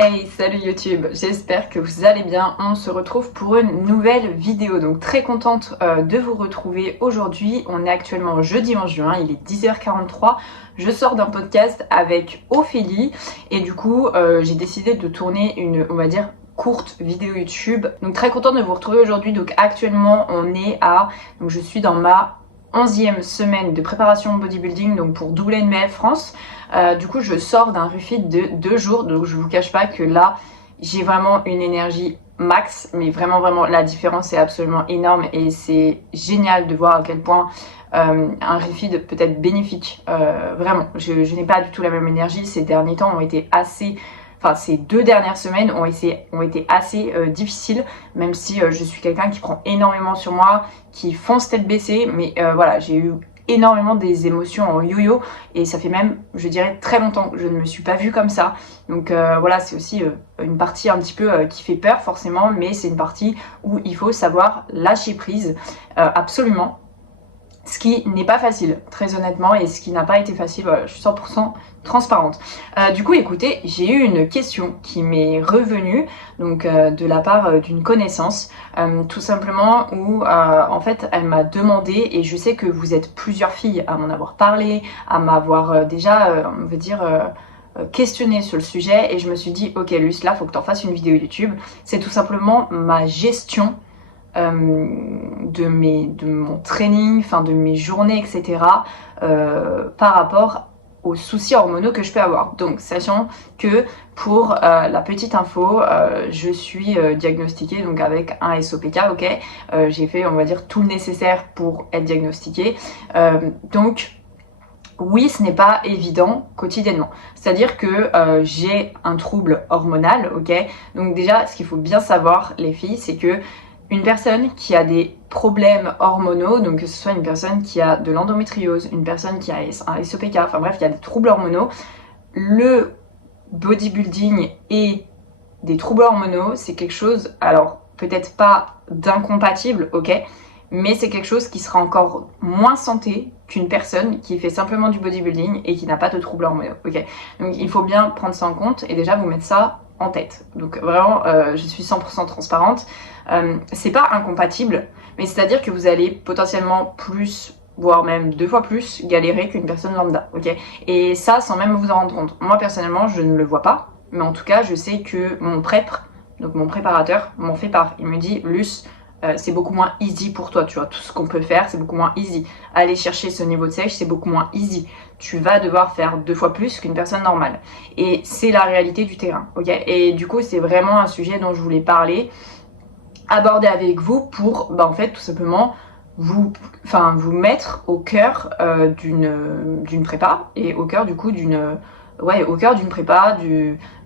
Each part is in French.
Hey, salut YouTube, j'espère que vous allez bien. On se retrouve pour une nouvelle vidéo, donc très contente de vous retrouver aujourd'hui. On est actuellement jeudi 11 juin, il est 10h43. Je sors d'un podcast avec Ophélie et du coup j'ai décidé de tourner une, on va dire, courte vidéo YouTube. Donc très contente de vous retrouver aujourd'hui. Donc actuellement on est donc je suis dans ma 11e semaine de préparation bodybuilding, donc pour WNBF France. Du coup je sors d'un refit de 2 jours, donc je vous cache pas que là j'ai vraiment une énergie max, mais vraiment la différence est absolument énorme et c'est génial de voir à quel point un refit peut être bénéfique. Vraiment, je n'ai pas du tout la même énergie. Ces derniers temps ont été assez... Enfin, ces 2 dernières semaines ont été assez difficiles, même si je suis quelqu'un qui prend énormément sur moi, qui fonce tête baissée, mais voilà, j'ai eu énormément des émotions en yo-yo et ça fait même, je dirais, très longtemps que je ne me suis pas vue comme ça. Donc voilà, c'est aussi une partie un petit peu qui fait peur forcément, mais c'est une partie où il faut savoir lâcher prise absolument. Ce qui n'est pas facile, très honnêtement, et ce qui n'a pas été facile, voilà, je suis 100% transparente. Du coup, écoutez, j'ai eu une question qui m'est revenue, donc de la part d'une connaissance, tout simplement, où en fait, elle m'a demandé, et je sais que vous êtes plusieurs filles à m'en avoir parlé, à m'avoir déjà, on veut dire... questionné sur le sujet, et je me suis dit, ok Luce, là, faut que tu en fasses une vidéo YouTube. C'est tout simplement ma gestion de mon training, enfin de mes journées, etc. Par rapport aux soucis hormonaux que je peux avoir. Donc sachant que pour la petite info, je suis diagnostiquée donc avec un SOPK, ok. J'ai fait, on va dire, tout le nécessaire pour être diagnostiquée. Donc oui, ce n'est pas évident quotidiennement. C'est-à-dire que j'ai un trouble hormonal, ok. Donc déjà, ce qu'il faut bien savoir, les filles, c'est que une personne qui a des problèmes hormonaux, donc que ce soit une personne qui a de l'endométriose, une personne qui a un SOPK, enfin bref, qui a des troubles hormonaux, le bodybuilding et des troubles hormonaux, c'est quelque chose, alors peut-être pas d'incompatible, ok, mais c'est quelque chose qui sera encore moins santé qu'une personne qui fait simplement du bodybuilding et qui n'a pas de troubles hormonaux, ok. Donc il faut bien prendre ça en compte et déjà vous mettre ça en tête. Donc vraiment, je suis 100% transparente. C'est pas incompatible, mais c'est-à-dire que vous allez potentiellement plus, voire même 2 fois plus, galérer qu'une personne lambda, ok. Et ça, sans même vous en rendre compte. Moi, personnellement, je ne le vois pas, mais en tout cas, je sais que mon prépre, donc mon préparateur, m'en fait part. Il me dit, Luce, c'est beaucoup moins easy pour toi, tu vois. Tout ce qu'on peut faire, c'est beaucoup moins easy. Aller chercher ce niveau de sèche, c'est beaucoup moins easy. Tu vas devoir faire 2 fois plus qu'une personne normale. Et c'est la réalité du terrain, ok. Et du coup, c'est vraiment un sujet dont je voulais parler, aborder avec vous pour, en fait, tout simplement vous mettre au cœur d'une prépa et au cœur du coup au cœur d'une prépa,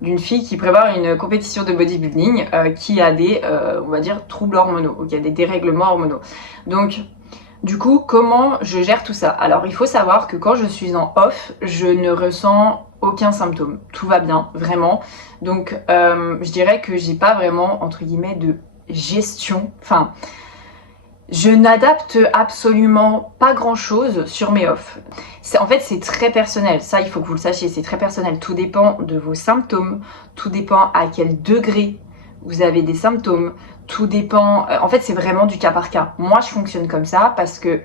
d'une fille qui prépare une compétition de bodybuilding qui a des, on va dire, troubles hormonaux, qui a des dérèglements hormonaux. Donc, du coup, comment je gère tout ça? Alors, il faut savoir que quand je suis en off, je ne ressens aucun symptôme. Tout va bien, vraiment. Donc, je dirais que j'ai pas vraiment, entre guillemets, de gestion. Enfin, je n'adapte absolument pas grand chose sur mes offs. En fait, c'est très personnel. Ça, il faut que vous le sachiez. C'est très personnel. Tout dépend de vos symptômes. Tout dépend à quel degré vous avez des symptômes. Tout dépend... En fait, c'est vraiment du cas par cas. Moi, je fonctionne comme ça parce que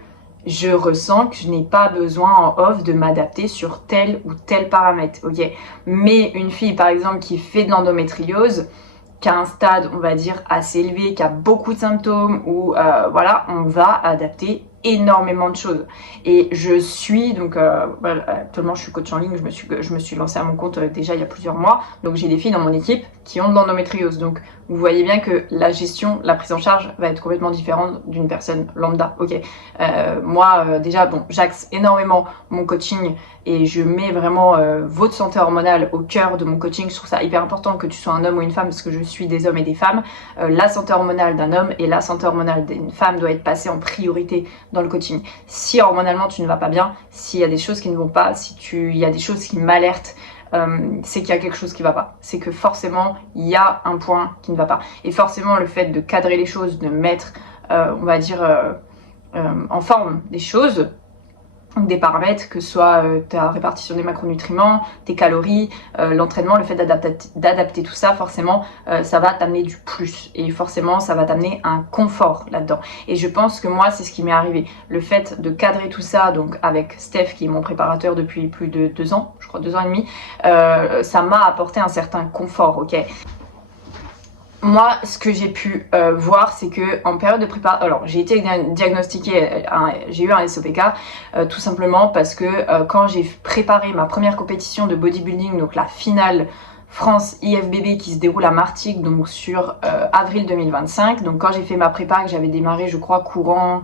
je ressens que je n'ai pas besoin en off de m'adapter sur tel ou tel paramètre. Ok. Mais une fille, par exemple, qui fait de l'endométriose, qui a un stade, on va dire, assez élevé, qui a beaucoup de symptômes, où voilà, on va adapter énormément de choses. Et je suis, donc, voilà, actuellement je suis coach en ligne, je me suis lancée à mon compte déjà il y a plusieurs mois, donc j'ai des filles dans mon équipe qui ont de l'endométriose. Donc vous voyez bien que la gestion, la prise en charge va être complètement différente d'une personne lambda, ok. Moi, déjà, bon, j'axe énormément mon coaching et je mets vraiment votre santé hormonale au cœur de mon coaching. Je trouve ça hyper important que tu sois un homme ou une femme, parce que je suis des hommes et des femmes. La santé hormonale d'un homme et la santé hormonale d'une femme doit être passée en priorité dans le coaching. Si hormonalement tu ne vas pas bien, s'il y a des choses qui ne vont pas, il y a des choses qui m'alertent, c'est qu'il y a quelque chose qui va pas. C'est que forcément il y a un point qui ne va pas. Et forcément le fait de cadrer les choses, de mettre, on va dire, en forme des choses, Donc des paramètres, que ce soit ta répartition des macronutriments, tes calories, l'entraînement, le fait d'adapter tout ça, forcément, ça va t'amener du plus. Et forcément, ça va t'amener un confort là-dedans. Et je pense que moi, c'est ce qui m'est arrivé. Le fait de cadrer tout ça, donc avec Steph, qui est mon préparateur depuis plus de 2 ans, je crois 2 ans et demi, ça m'a apporté un certain confort, ok. Moi, ce que j'ai pu voir, c'est que en période de prépa, alors j'ai été diagnostiquée, j'ai eu un SOPK, tout simplement parce que quand j'ai préparé ma première compétition de bodybuilding, donc la finale France IFBB qui se déroule à Martigues, donc sur avril 2025, donc quand j'ai fait ma prépa, que j'avais démarré, je crois, courant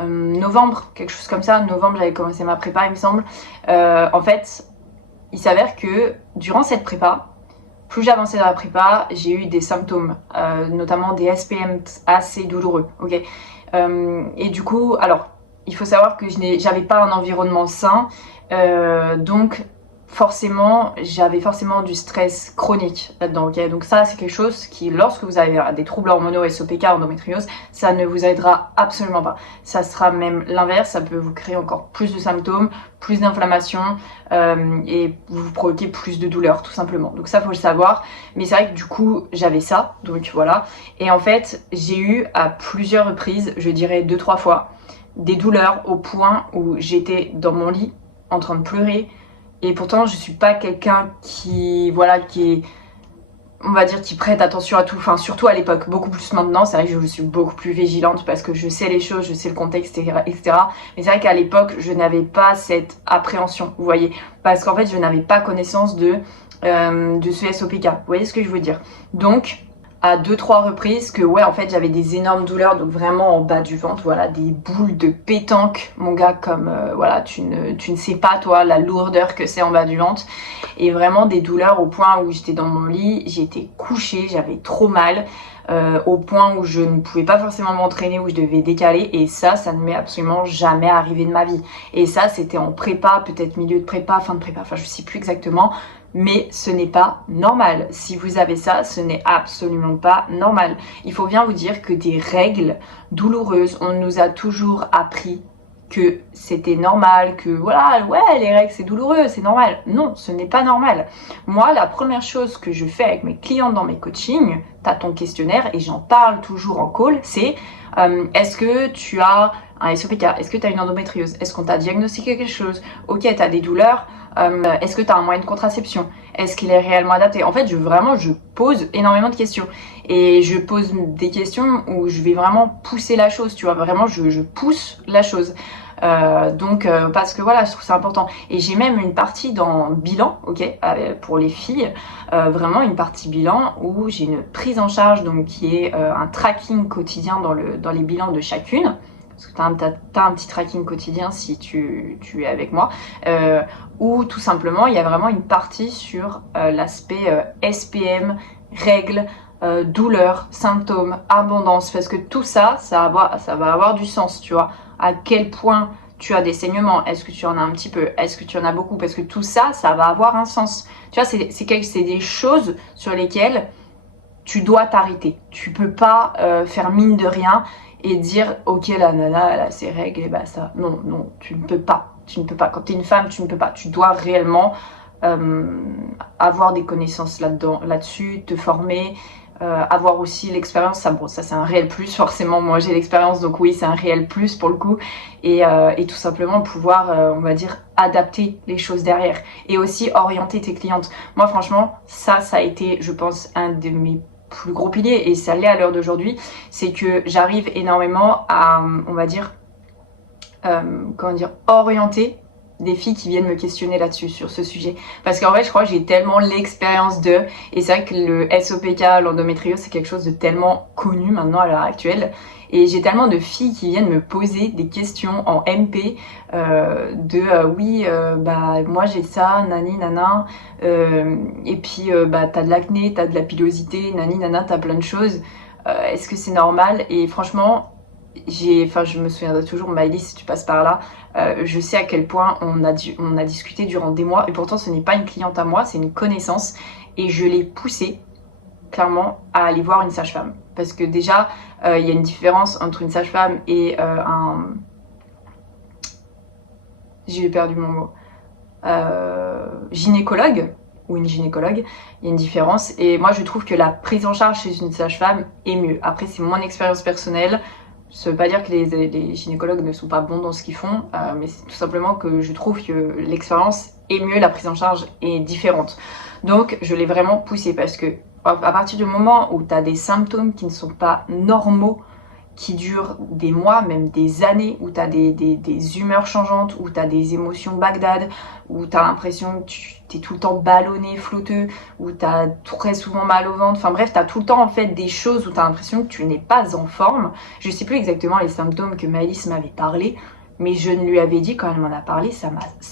novembre, quelque chose comme ça, novembre j'avais commencé ma prépa, il me semble, en fait, il s'avère que durant cette prépa, plus j'avançais dans la prépa, j'ai eu des symptômes, notamment des SPM assez douloureux, ok. Et du coup, alors, il faut savoir que j'avais pas un environnement sain, donc forcément, j'avais forcément du stress chronique là-dedans, ok. Donc ça, c'est quelque chose qui, lorsque vous avez des troubles hormonaux, SOPK, endométriose, ça ne vous aidera absolument pas. Ça sera même l'inverse, ça peut vous créer encore plus de symptômes, plus d'inflammation, et vous provoquer plus de douleur, tout simplement. Donc ça, faut le savoir. Mais c'est vrai que du coup, j'avais ça, donc voilà. Et en fait, j'ai eu à plusieurs reprises, je dirais 2-3 fois, des douleurs au point où j'étais dans mon lit en train de pleurer. Et pourtant, je suis pas quelqu'un qui, voilà, qui est, on va dire, qui prête attention à tout. Enfin, surtout à l'époque, beaucoup plus maintenant. C'est vrai que je suis beaucoup plus vigilante parce que je sais les choses, je sais le contexte, etc. Mais c'est vrai qu'à l'époque, je n'avais pas cette appréhension, vous voyez. Parce qu'en fait, je n'avais pas connaissance de ce SOPK. Vous voyez ce que je veux dire? Donc, à 2-3 reprises que ouais, en fait j'avais des énormes douleurs, donc vraiment en bas du ventre, voilà, des boules de pétanque, mon gars, comme voilà, tu ne sais pas toi la lourdeur que c'est en bas du ventre, et vraiment des douleurs au point où j'étais dans mon lit, j'étais couchée, j'avais trop mal, au point où je ne pouvais pas forcément m'entraîner, où je devais décaler, et ça ne m'est absolument jamais arrivé de ma vie. Et ça, c'était en prépa, peut-être milieu de prépa, fin de prépa, enfin je sais plus exactement, mais ce n'est pas normal. Si vous avez ça, ce n'est absolument pas normal. Il faut bien vous dire que des règles douloureuses, on nous a toujours appris que c'était normal, que voilà, ouais, les règles c'est douloureux, c'est normal. Non, ce n'est pas normal. Moi, la première chose que je fais avec mes clientes dans mes coachings, t'as ton questionnaire et j'en parle toujours en call, c'est est-ce que tu as un SOPK? Est-ce que tu as une endométriose? Est-ce qu'on t'a diagnostiqué quelque chose? Ok, tu as des douleurs. Est-ce que tu as un moyen de contraception? Est-ce qu'il est réellement adapté? En fait, je pose énormément de questions. Et je pose des questions où je vais vraiment pousser la chose, tu vois. Vraiment, je pousse la chose. Parce que voilà, je trouve ça important. Et j'ai même une partie dans bilan, ok, pour les filles, vraiment une partie bilan où j'ai une prise en charge, donc qui est un tracking quotidien dans les bilans de chacune. Parce que t'as un petit tracking quotidien si tu es avec moi, où tout simplement il y a vraiment une partie sur l'aspect SPM, règles, douleurs, symptômes, abondance, parce que tout ça, ça va avoir du sens, tu vois. À quel point tu as des saignements, est-ce que tu en as un petit peu, est-ce que tu en as beaucoup, parce que tout ça, ça va avoir un sens. Tu vois, c'est des choses sur lesquelles tu dois t'arrêter. Tu peux pas faire mine de rien et dire ok, la nana elle a ses règles et bah ça. Non, non, tu ne peux pas. Tu ne peux pas. Quand tu es une femme, tu ne peux pas. Tu dois réellement avoir des connaissances là-dessus, te former, avoir aussi l'expérience. Ça, bon, ça c'est un réel plus. Forcément, moi j'ai l'expérience, donc oui, c'est un réel plus pour le coup. Et tout simplement pouvoir, on va dire, adapter les choses derrière et aussi orienter tes clientes. Moi, franchement, ça a été, je pense, un de mes plus gros piliers, et ça l'est à l'heure d'aujourd'hui, c'est que j'arrive énormément à, on va dire, orienter des filles qui viennent me questionner là-dessus, sur ce sujet. Parce qu'en fait, je crois que j'ai tellement l'expérience d'eux, et c'est vrai que le SOPK, l'endométriose, c'est quelque chose de tellement connu maintenant à l'heure actuelle. Et j'ai tellement de filles qui viennent me poser des questions en MP oui, bah moi j'ai ça, nani nana, et puis bah t'as de l'acné, t'as de la pilosité, nani nana, t'as plein de choses. Est-ce que c'est normal? Et franchement, je me souviendrai toujours, Maëlys, si tu passes par là, je sais à quel point on a discuté durant des mois, et pourtant ce n'est pas une cliente à moi, c'est une connaissance, et je l'ai poussée clairement à aller voir une sage-femme. Parce que déjà, il y a une différence entre une sage-femme et j'ai perdu mon mot, gynécologue ou une gynécologue, il y a une différence. Et moi, je trouve que la prise en charge chez une sage-femme est mieux. Après, c'est mon expérience personnelle. Ça veut pas dire que les gynécologues ne sont pas bons dans ce qu'ils font, mais c'est tout simplement que je trouve que l'expérience est mieux, la prise en charge est différente. Donc, je l'ai vraiment poussé parce que à partir du moment où tu as des symptômes qui ne sont pas normaux, qui durent des mois, même des années, où tu as des humeurs changeantes, où tu as des émotions Bagdad, où tu as l'impression que tu es tout le temps ballonné, flotteux, où tu as très souvent mal au ventre, enfin bref, tu as tout le temps en fait des choses où tu as l'impression que tu n'es pas en forme. Je sais plus exactement les symptômes que Maëlys m'avait parlé, mais je ne lui avais dit, quand elle m'en a parlé, ça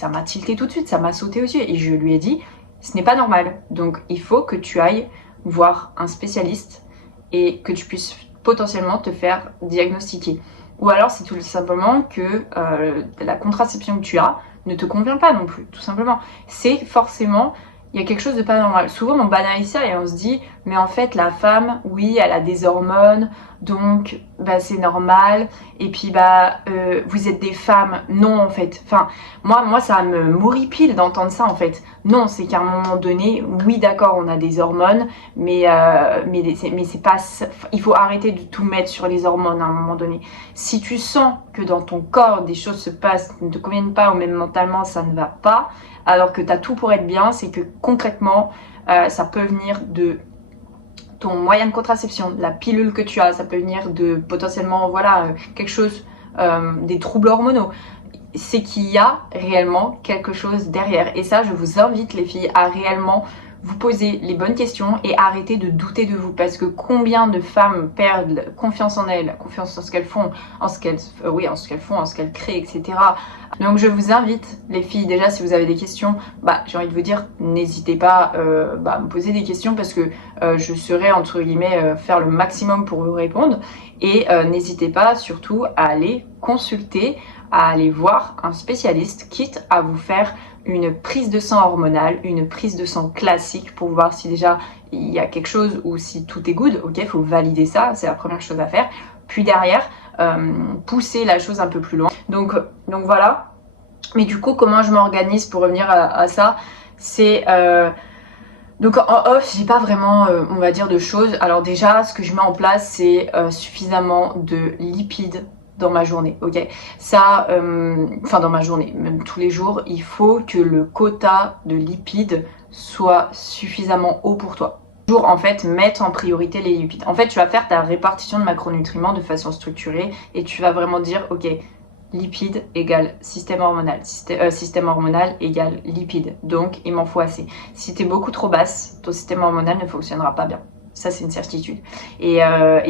m'a tilté tout de suite, ça m'a sauté aux yeux, et je lui ai dit, ce n'est pas normal, donc il faut que tu ailles voir un spécialiste et que tu puisses potentiellement te faire diagnostiquer. Ou alors c'est tout simplement que la contraception que tu as ne te convient pas non plus, tout simplement. C'est forcément, il y a quelque chose de pas normal. Souvent on banalise ça et on se dit, mais en fait la femme, oui, elle a des hormones, donc bah, c'est normal, et puis bah vous êtes des femmes. Non en fait, enfin moi ça me m'horripile d'entendre ça en fait. Non, c'est qu'à un moment donné, oui d'accord on a des hormones, mais c'est pas, il faut arrêter de tout mettre sur les hormones à un moment donné. Si tu sens que dans ton corps des choses se passent, ne te conviennent pas ou même mentalement ça ne va pas, alors que tu as tout pour être bien, c'est que concrètement ça peut venir de ton moyen de contraception, de la pilule que tu as, ça peut venir de potentiellement voilà quelque chose, des troubles hormonaux. C'est qu'il y a réellement quelque chose derrière. Et ça, je vous invite les filles à réellement vous poser les bonnes questions et arrêter de douter de vous. Parce que combien de femmes perdent confiance en elles, confiance en ce qu'elles font, en ce qu'elles font, en ce qu'elles créent, etc. Donc je vous invite les filles, déjà si vous avez des questions, j'ai envie de vous dire, n'hésitez pas à me poser des questions parce que je serai entre guillemets faire le maximum pour vous répondre. Et n'hésitez pas surtout à aller consulter, à aller voir un spécialiste, quitte à vous faire une prise de sang hormonale, une prise de sang classique pour voir si déjà il y a quelque chose ou si tout est good. Ok, il faut valider ça, c'est la première chose à faire. Puis derrière, pousser la chose un peu plus loin. Donc voilà. Mais du coup, comment je m'organise pour revenir à ça, c'est... Donc en off, j'ai pas vraiment, on va dire, de choses. Alors déjà, ce que je mets en place, c'est suffisamment de lipides dans ma journée, ok. Ça, enfin dans ma journée, même tous les jours, il faut que le quota de lipides soit suffisamment haut pour toi. Toujours en fait mettre en priorité les lipides. En fait, tu vas faire ta répartition de macronutriments de façon structurée et tu vas vraiment dire, ok, lipides égale système hormonal, système hormonal égale lipides, donc il m'en faut assez. Si tu es beaucoup trop basse, ton système hormonal ne fonctionnera pas bien. Ça, c'est une certitude. Et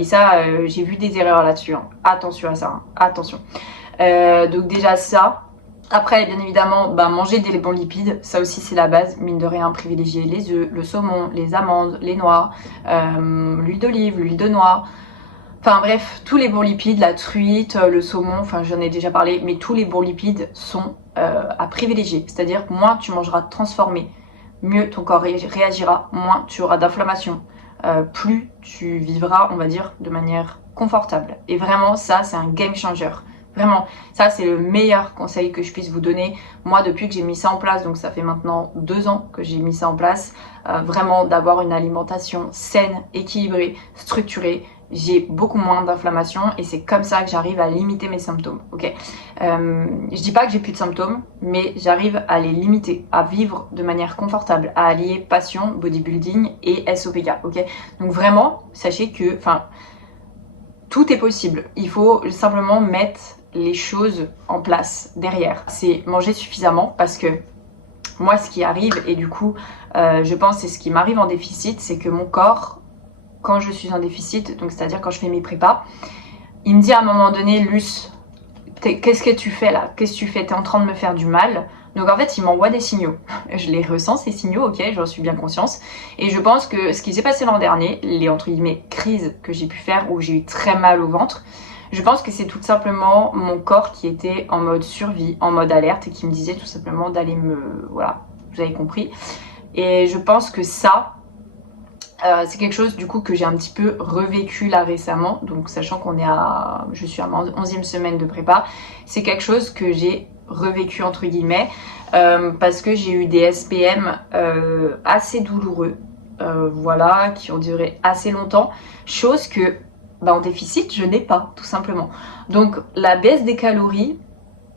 ça, j'ai vu des erreurs là-dessus. Hein. Attention à ça. Hein. Attention. Donc déjà ça. Après, bien évidemment, manger des bons lipides. Ça aussi, c'est la base. Mine de rien, privilégier les œufs, le saumon, les amandes, les noix, l'huile d'olive, l'huile de noix. Enfin bref, tous les bons lipides, la truite, le saumon, enfin j'en ai déjà parlé, mais tous les bons lipides sont à privilégier. C'est-à-dire que moins tu mangeras transformé, mieux ton corps réagira, moins tu auras d'inflammation. Plus tu vivras, on va dire, de manière confortable. Et vraiment, ça, c'est un game changer. Vraiment, ça, c'est le meilleur conseil que je puisse vous donner. Moi, depuis que j'ai mis ça en place, donc ça fait maintenant 2 ans que j'ai mis ça en place, vraiment d'avoir une alimentation saine, équilibrée, structurée. J'ai beaucoup moins d'inflammation et c'est comme ça que j'arrive à limiter mes symptômes, ok. Je dis pas que j'ai plus de symptômes, mais j'arrive à les limiter, à vivre de manière confortable, à allier passion, bodybuilding et SOPK, ok. Donc vraiment, sachez que, tout est possible. Il faut simplement mettre les choses en place derrière. C'est manger suffisamment parce que moi, ce qui arrive, et du coup, je pense c'est ce qui m'arrive en déficit, c'est que mon corps, quand je suis en déficit, donc c'est-à-dire quand je fais mes prépas, il me dit à un moment donné, Luce, qu'est-ce que tu fais là? Qu'est-ce que tu fais? T'es en train de me faire du mal. Donc en fait, il m'envoie des signaux. Je les ressens, ces signaux, ok, j'en suis bien conscience. Et je pense que ce qui s'est passé l'an dernier, les entre guillemets crises que j'ai pu faire où j'ai eu très mal au ventre, je pense que c'est tout simplement mon corps qui était en mode survie, en mode alerte et qui me disait tout simplement d'aller me... Voilà, vous avez compris. Et je pense que ça... c'est quelque chose du coup que j'ai un petit peu revécu là récemment, donc sachant qu'on est je suis à ma 11e semaine de prépa, c'est quelque chose que j'ai revécu entre guillemets, parce que j'ai eu des SPM assez douloureux, voilà, qui ont duré assez longtemps, chose que en déficit je n'ai pas, tout simplement. Donc la baisse des calories,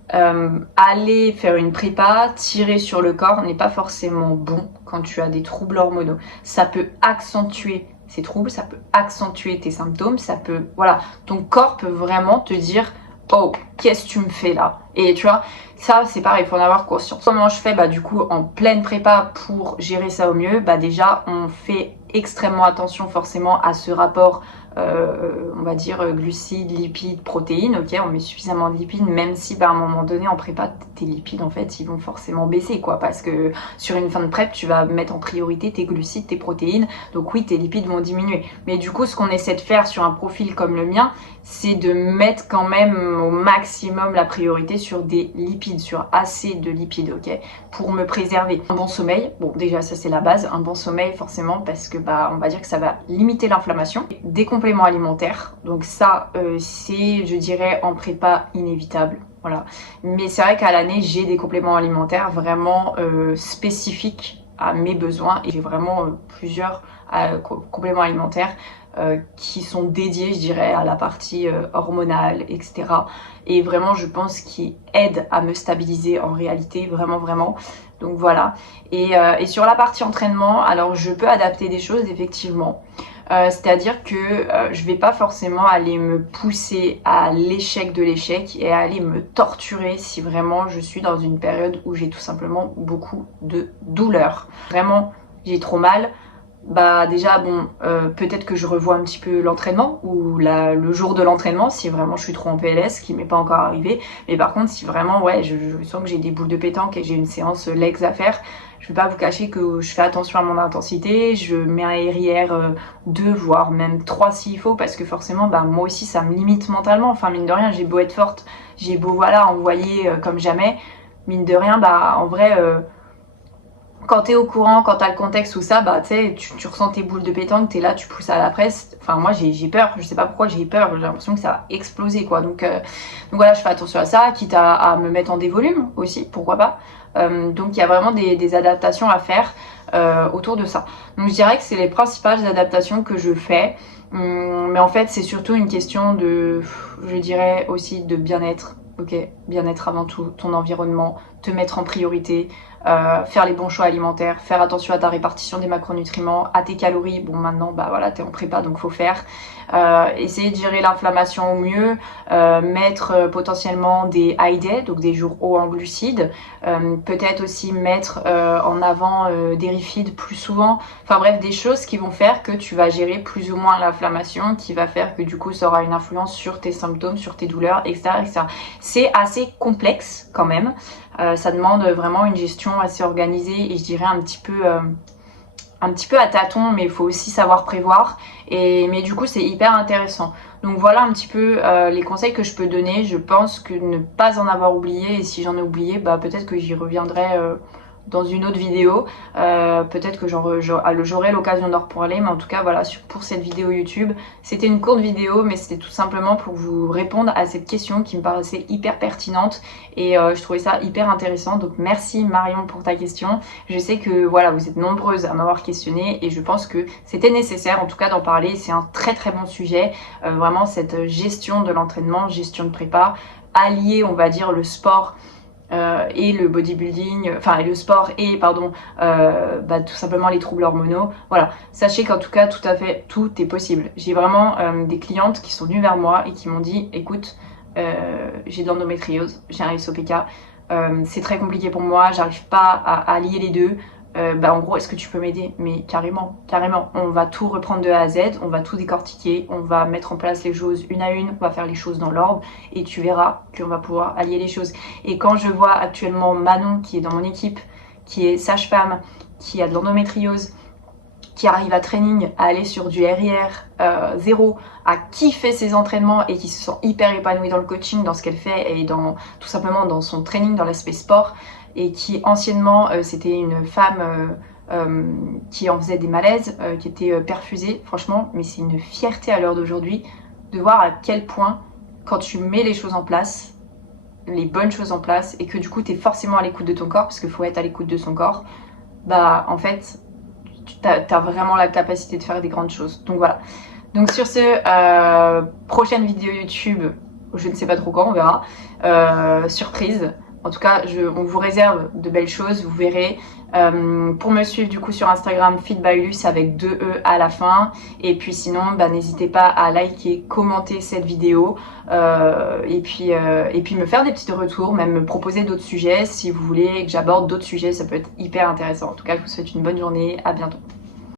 aller faire une prépa, tirer sur le corps n'est pas forcément bon quand tu as des troubles hormonaux. Ça peut accentuer ces troubles, ça peut accentuer tes symptômes, ça peut, voilà, ton corps peut vraiment te dire oh, qu'est-ce que tu me fais là? Et tu vois, ça c'est pareil, il faut en avoir conscience. Comment je fais du coup en pleine prépa pour gérer ça au mieux? Déjà on fait extrêmement attention forcément à ce rapport on va dire glucides, lipides, protéines, ok, on met suffisamment de lipides, même si à un moment donné en prépa tes lipides en fait ils vont forcément baisser quoi, parce que sur une fin de prep tu vas mettre en priorité tes glucides, tes protéines, donc oui tes lipides vont diminuer, mais du coup ce qu'on essaie de faire sur un profil comme le mien, c'est de mettre quand même au maximum la priorité sur des lipides, sur assez de lipides, ok, pour me préserver. Un bon sommeil, bon déjà ça c'est la base, un bon sommeil forcément parce que on va dire que ça va limiter l'inflammation. Des compléments alimentaires, donc ça c'est je dirais en prépa inévitable, voilà. Mais c'est vrai qu'à l'année j'ai des compléments alimentaires vraiment spécifiques à mes besoins et j'ai vraiment plusieurs compléments alimentaires qui sont dédiés, je dirais, à la partie hormonale, etc. Et vraiment, je pense qu'ils aident à me stabiliser en réalité, vraiment, vraiment. Donc voilà. Et sur la partie entraînement, alors je peux adapter des choses, effectivement. C'est-à-dire que je vais pas forcément aller me pousser à l'échec de l'échec et aller me torturer si vraiment je suis dans une période où j'ai tout simplement beaucoup de douleur. Vraiment, j'ai trop mal. Déjà bon, peut-être que je revois un petit peu l'entraînement ou le jour de l'entraînement si vraiment je suis trop en PLS, ce qui m'est pas encore arrivé. Mais par contre si vraiment ouais je sens que j'ai des boules de pétanque et j'ai une séance legs à faire, je vais pas vous cacher que je fais attention à mon intensité, je mets un RIR 2 voire même 3 s'il faut, parce que forcément moi aussi ça me limite mentalement. Enfin mine de rien, j'ai beau être forte, j'ai beau voilà envoyer comme jamais, mine de rien en vrai quand t'es au courant, quand t'as le contexte ou ça, tu sais, tu ressens tes boules de pétanque, t'es là, tu pousses à la presse. Enfin, moi, j'ai peur, je sais pas pourquoi j'ai peur, j'ai l'impression que ça va exploser, quoi. Donc voilà, je fais attention à ça, quitte à me mettre en dévolume aussi, pourquoi pas. Donc, il y a vraiment des adaptations à faire autour de ça. Donc, je dirais que c'est les principales adaptations que je fais. Mais en fait, c'est surtout une question de, je dirais aussi, de bien-être. Ok, bien-être avant tout, ton environnement, te mettre en priorité, faire les bons choix alimentaires, faire attention à ta répartition des macronutriments, à tes calories. Bon maintenant voilà, t'es en prépa donc faut faire. Essayer de gérer l'inflammation au mieux, mettre potentiellement des high day, donc des jours hauts en glucides, peut-être aussi mettre en avant des rifides plus souvent, enfin bref des choses qui vont faire que tu vas gérer plus ou moins l'inflammation, qui va faire que du coup ça aura une influence sur tes symptômes, sur tes douleurs, etc. etc. C'est assez complexe quand même, ça demande vraiment une gestion assez organisée et je dirais un petit peu à tâtons, mais il faut aussi savoir prévoir. Mais du coup, c'est hyper intéressant. Donc voilà un petit peu les conseils que je peux donner. Je pense que ne pas en avoir oublié, et si j'en ai oublié, peut-être que j'y reviendrai dans une autre vidéo. Peut-être que j'aurai l'occasion d'en reparler, mais en tout cas voilà, pour cette vidéo YouTube, c'était une courte vidéo, mais c'était tout simplement pour vous répondre à cette question qui me paraissait hyper pertinente et je trouvais ça hyper intéressant. Donc merci Marion pour ta question. Je sais que voilà, vous êtes nombreuses à m'avoir questionné et je pense que c'était nécessaire en tout cas d'en parler. C'est un très très bon sujet, vraiment cette gestion de l'entraînement, gestion de prépa, allier on va dire le sport et le bodybuilding, enfin le sport et tout simplement les troubles hormonaux. Voilà, sachez qu'en tout cas tout à fait tout est possible. J'ai vraiment des clientes qui sont venues vers moi et qui m'ont dit écoute, j'ai de l'endométriose, j'ai un SOPK, c'est très compliqué pour moi, j'arrive pas à lier les deux. En gros, est-ce que tu peux m'aider? Mais carrément, carrément. On va tout reprendre de A à Z, on va tout décortiquer, on va mettre en place les choses une à une, on va faire les choses dans l'ordre et tu verras qu'on va pouvoir allier les choses. Et quand je vois actuellement Manon qui est dans mon équipe, qui est sage-femme, qui a de l'endométriose, qui arrive à training, à aller sur du RIR 0, à kiffer ses entraînements et qui se sent hyper épanouie dans le coaching, dans ce qu'elle fait et tout simplement dans son training, dans l'aspect sport, et qui anciennement c'était une femme qui en faisait des malaises, qui était perfusée, franchement, mais c'est une fierté à l'heure d'aujourd'hui de voir à quel point quand tu mets les choses en place, les bonnes choses en place et que du coup tu es forcément à l'écoute de ton corps, parce qu'il faut être à l'écoute de son corps, bah en fait tu as vraiment la capacité de faire des grandes choses. Donc voilà. Donc sur ce, prochaine vidéo YouTube, je ne sais pas trop quand, on verra, surprise. En tout cas, on vous réserve de belles choses, vous verrez. Pour me suivre du coup sur Instagram, FitByLuce avec 2 E à la fin. Et puis sinon, bah, n'hésitez pas à liker, commenter cette vidéo. Et puis me faire des petits retours, même me proposer d'autres sujets. Si vous voulez que j'aborde d'autres sujets, ça peut être hyper intéressant. En tout cas, je vous souhaite une bonne journée, à bientôt.